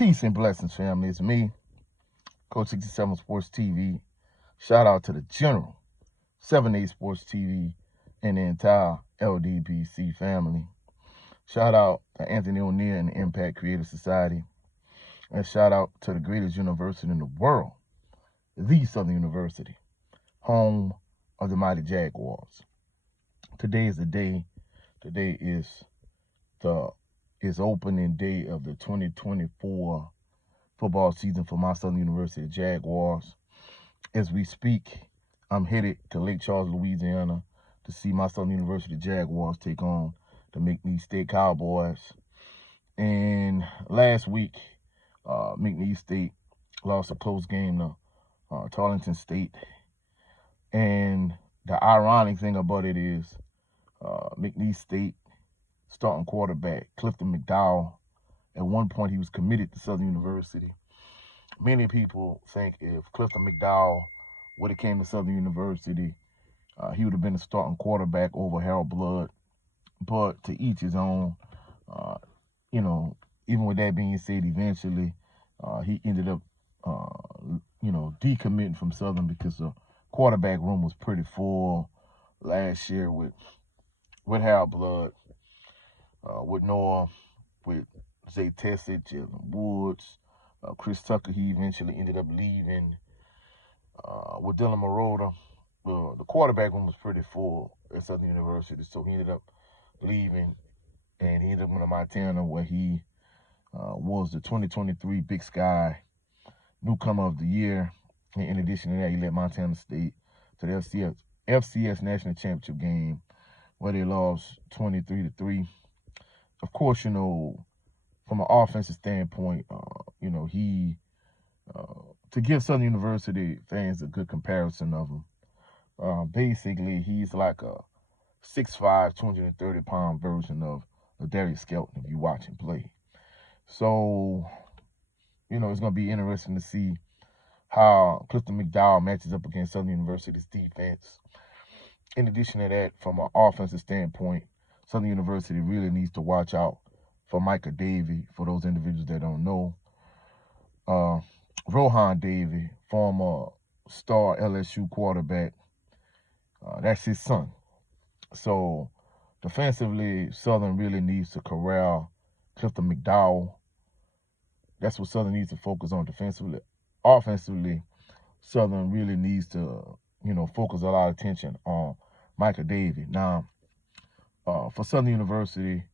Peace and blessings, family. It's me, Coach 67 Sports TV. Shout out to the General, 7A Sports TV, and the entire LDBC family. Shout out to Anthony O'Neill and the Impact Creative Society. And shout out to the greatest university in the world, the Southern University, home of the mighty Jaguars. Today is the day. Today is opening day of the 2024 football season for my Southern University Jaguars. As we speak, I'm headed to Lake Charles, Louisiana to see my Southern University Jaguars take on the McNeese State Cowboys. And last week, McNeese State lost a close game to Tarleton State. And the ironic thing about it is McNeese State starting quarterback, Clifton McDowell, at one point he was committed to Southern University. Many people think if Clifton McDowell would have came to Southern University, he would have been the starting quarterback over Harold Blood. But to each his own. Even with that being said, eventually he ended up, decommitting from Southern because the quarterback room was pretty full last year with Harold Blood, with Noah, with Zay Tessett, Jalen Woods, Chris Tucker. He eventually ended up leaving. With Dylan Marotta, the quarterback room was pretty full at Southern University, so he ended up leaving, and he ended up going to Montana, where he was the 2023 Big Sky Newcomer of the Year. And in addition to that, he led Montana State to the FCS National Championship game, where they lost 23-3. Of course, from an offensive standpoint, he to give Southern University fans a good comparison of him. Basically, he's like a 6'5", 230-pound version of Darius Skelton if you watch him play. So, it's going to be interesting to see how Clifton McDowell matches up against Southern University's defense. In addition to that, from an offensive standpoint, Southern University really needs to watch out for Micah Davey, for those individuals that don't know. Rohan Davey, former star LSU quarterback, that's his son. So, defensively, Southern really needs to corral Clifton McDowell. That's what Southern needs to focus on defensively. Offensively, Southern really needs to, focus a lot of attention on Micah Davey. Now, for Southern University,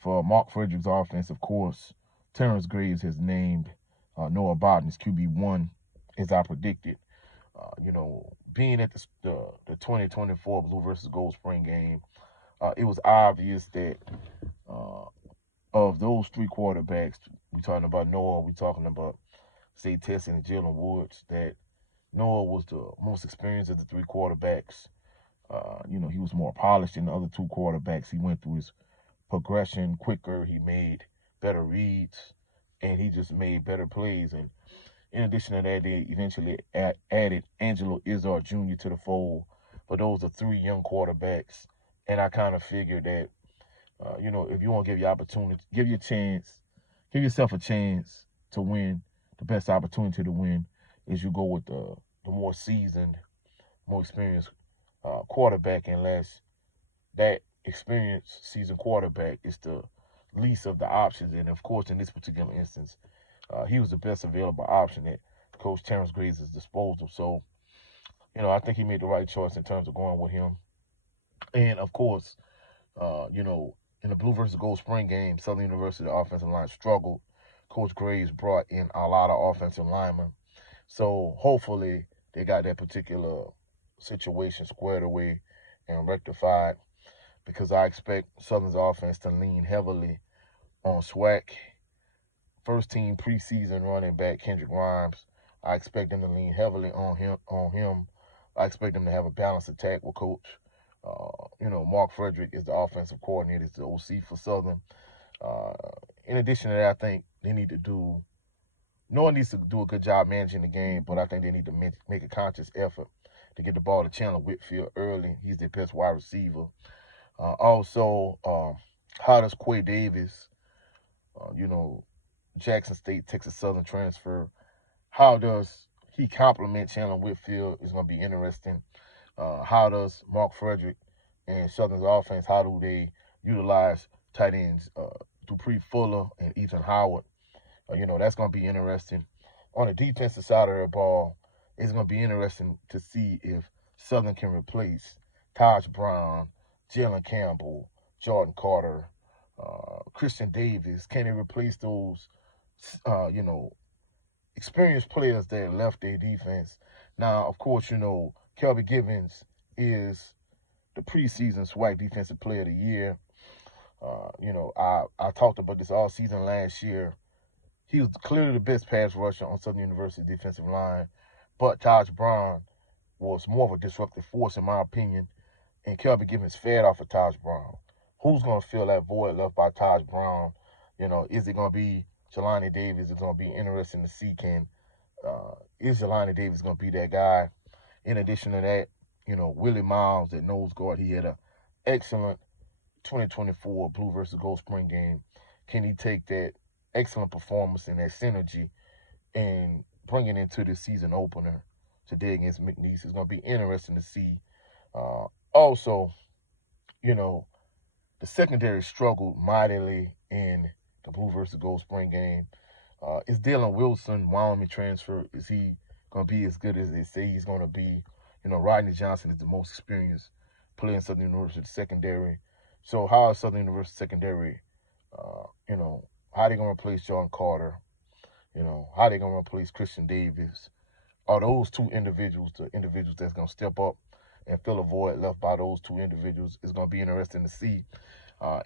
for Mark Frederick's offense, of course, Terrence Graves has named Noah Botton as QB1, as I predicted. Being at the 2024 Blue versus Gold Spring game, it was obvious that of those three quarterbacks, we're talking about Noah, we're talking about Zay Tessett and Jalen Woods, that Noah was the most experienced of the three quarterbacks. He was more polished than the other two quarterbacks. He went through his progression quicker. He made better reads, and he just made better plays. And in addition to that, they eventually added Angelo Izzard Jr. to the fold. But those are three young quarterbacks, and I kind of figured that, if you want to give your opportunity, give yourself a chance to win. The best opportunity to win is you go with the more seasoned, more experienced quarterback, unless that experienced seasoned quarterback is the least of the options. And of course, in this particular instance, he was the best available option at Coach Terrence Graves' disposal. So, I think he made the right choice in terms of going with him. And of course, in the Blue versus Gold Spring game, Southern University offensive line struggled. Coach Graves brought in a lot of offensive linemen. So hopefully they got that particular situation squared away and rectified, because I expect Southern's offense to lean heavily on SWAC. First team preseason running back Kendrick Grimes, I expect them to lean heavily on him. I expect them to have a balanced attack with Coach. Mark Frederick is the offensive coordinator, is the OC for Southern. In addition to that, I think no one needs to do a good job managing the game, but I think they need to make a conscious effort to get the ball to Chandler Whitfield early. He's their best wide receiver. Also, how does Quay Davis, Jackson State, Texas Southern transfer. How does he complement Chandler Whitfield is going to be interesting. How does Mark Frederick and Southern's offense, how do they utilize tight ends Dupree Fuller and Ethan Howard? That's going to be interesting. On the defensive side of the ball, it's going to be interesting to see if Southern can replace Taj Brown, Jalen Campbell, Jordan Carter, Christian Davis. Can they replace those, uh, you know, experienced players that left their defense? Now, of course, Kelby Givens is the preseason SWAC Defensive Player of the Year. I talked about this all season last year. He was clearly the best pass rusher on Southern University's defensive line, but Taj Brown was more of a disruptive force, in my opinion, and Kelby Givens fed off of Taj Brown. Who's going to fill that void left by Taj Brown? Is it going to be Jelani Davis? It's going to be interesting to see is Jelani Davis going to be that guy? In addition to that, Willie Miles at nose guard, he had an excellent 2024 Blue versus Gold spring game. Can he take that excellent performance and that synergy and bring it into the season opener today against McNeese? It's going to be interesting to see. Also, the secondary struggled mightily in the Blue versus Gold spring game. Is Dylan Wilson, Wyoming transfer, is he going to be as good as they say he's going to be? Rodney Johnson is the most experienced player in Southern University secondary. So how is Southern University secondary, how are they going to replace Jordan Carter? How are they going to replace Christian Davis? Are those two individuals the individuals that's going to step up and fill a void left by those two individuals? It's going to be interesting to see.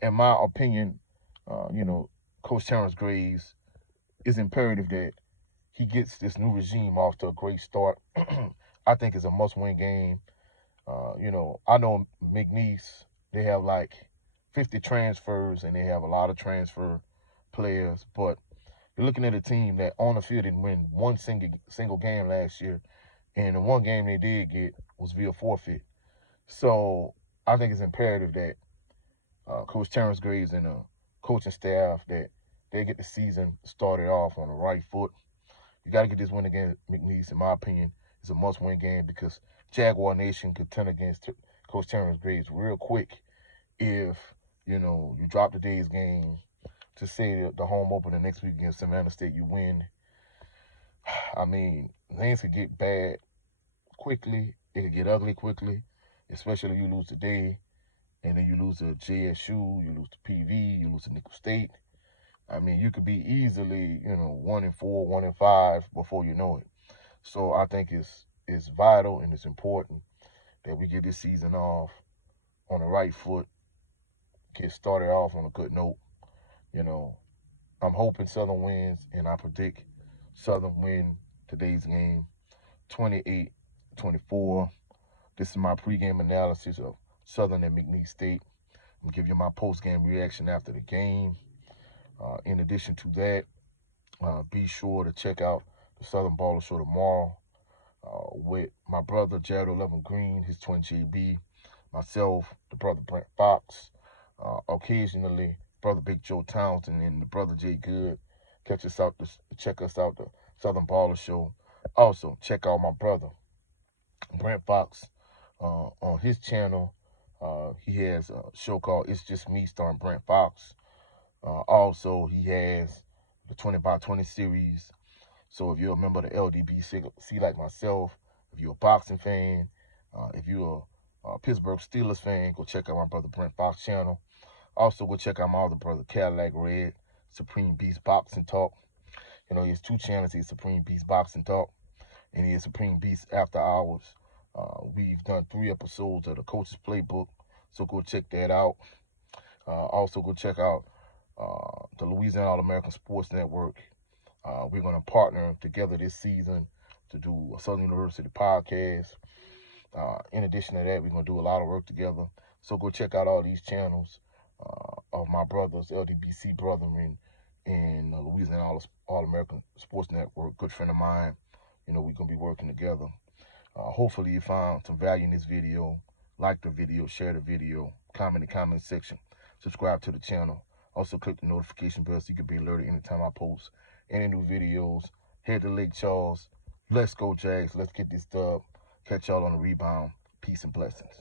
In my opinion, Coach Terrence Graves, is imperative that he gets this new regime off to a great start. I think it's a must-win game. I know McNeese, they have like 50 transfers and they have a lot of transfer players, but you're looking at a team that on the field didn't win one single game last year, and the one game they did get was via forfeit. So I think it's imperative that Coach Terrence Graves and the coaching staff that they get the season started off on the right foot. You got to get this win against McNeese, in my opinion. It's a must-win game because Jaguar Nation could turn against Coach Terrence Graves real quick if, you drop today's game to say the home opener next week against Savannah State, you win. I mean, things could get bad quickly. It could get ugly quickly, especially if you lose today and then you lose to JSU, you lose to PV, you lose to Nickel State. I mean, you could be easily, 1-4, 1-5 before you know it. So I think it's vital and it's important that we get this season off on the right foot, get started off on a good note. I'm hoping Southern wins, and I predict Southern win today's game 28-24. This is my pregame analysis of Southern and McNeese State. I'm going to give you my postgame reaction after the game. In addition to that, be sure to check out the Southern Baller Show tomorrow with my brother Jared 11 Green, his twin JB, myself, the brother Brent Fox, occasionally brother Big Joe Townsend and the brother Jay Good. Check us out, the Southern Baller Show. Also, check out my brother Brent Fox on his channel. He has a show called It's Just Me starring Brent Fox. Also, he has the 20 by 20 series. So if you're a member of the LDBC like myself, if you're a boxing fan, if you're a Pittsburgh Steelers fan, go check out my brother Brent Fox channel. Also, go check out my other brother Cadillac Red, Supreme Beast Boxing Talk. He has two channels. He has Supreme Beast Boxing Talk, and he has Supreme Beast After Hours. We've done 3 episodes of the Coach's Playbook, so go check that out. Also, go check out the Louisiana All-American Sports Network. We're going to partner together this season to do a Southern University podcast. In addition to that, we're going to do a lot of work together. So go check out all these channels of my brothers, LDBC brethren, and Louisiana All-American Sports Network, good friend of mine. We're going to be working together. Hopefully you found some value in this video. Like the video, share the video, comment in the comment section, subscribe to the channel. Also, click the notification bell so you can be alerted anytime I post any new videos. Head to Lake Charles. Let's go, Jags. Let's get this dub. Catch y'all on the rebound. Peace and blessings.